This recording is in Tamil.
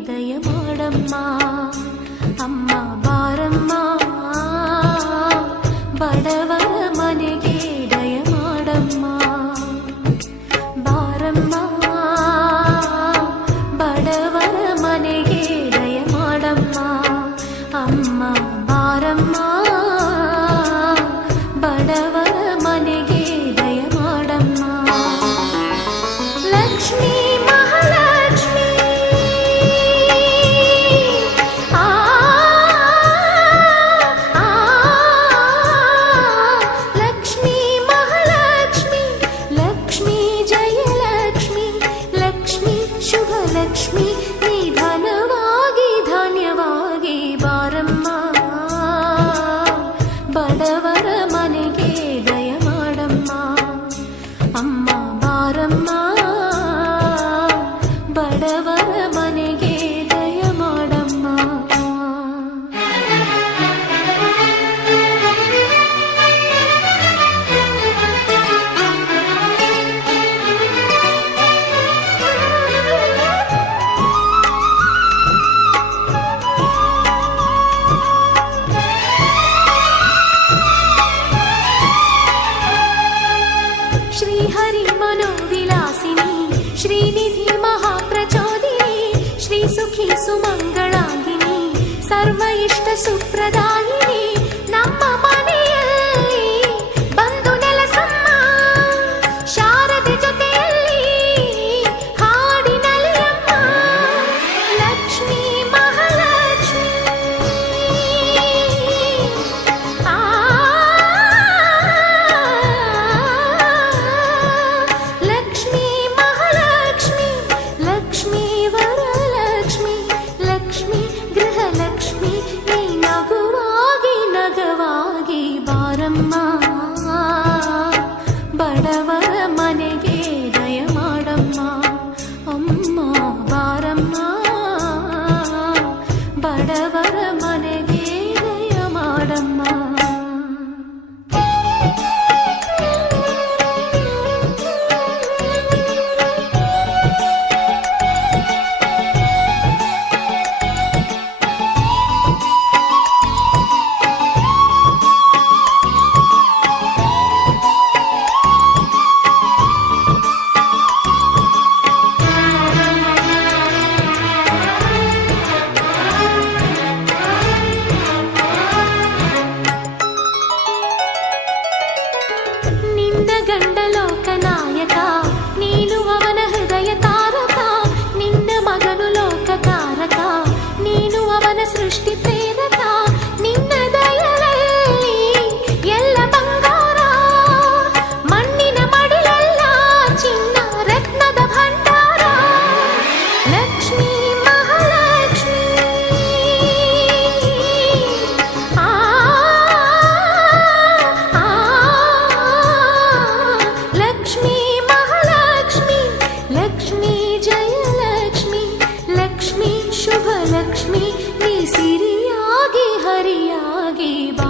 இதயமாடம்மா அம்மா பாரம்மா படவர மனைகே இதயமாடம்மா பாரம்மா படவர மனைகே இதயமாடம்மா அம்மா பாரம்மா படவர மனைகே இதயமாடம்மா. லக்ஷ்மி लक्ष्मी निधन महाप्रचोदिनी श्रीसुखी सुमङ्गलाङ्गिनी सर्व इष्ट सुप्रदाय ಲಕ್ಷ್ಮಿ ನೀ ಸಿರಿಯಾಗಿ ಹರಿಯಾಗಿ ಬಾ.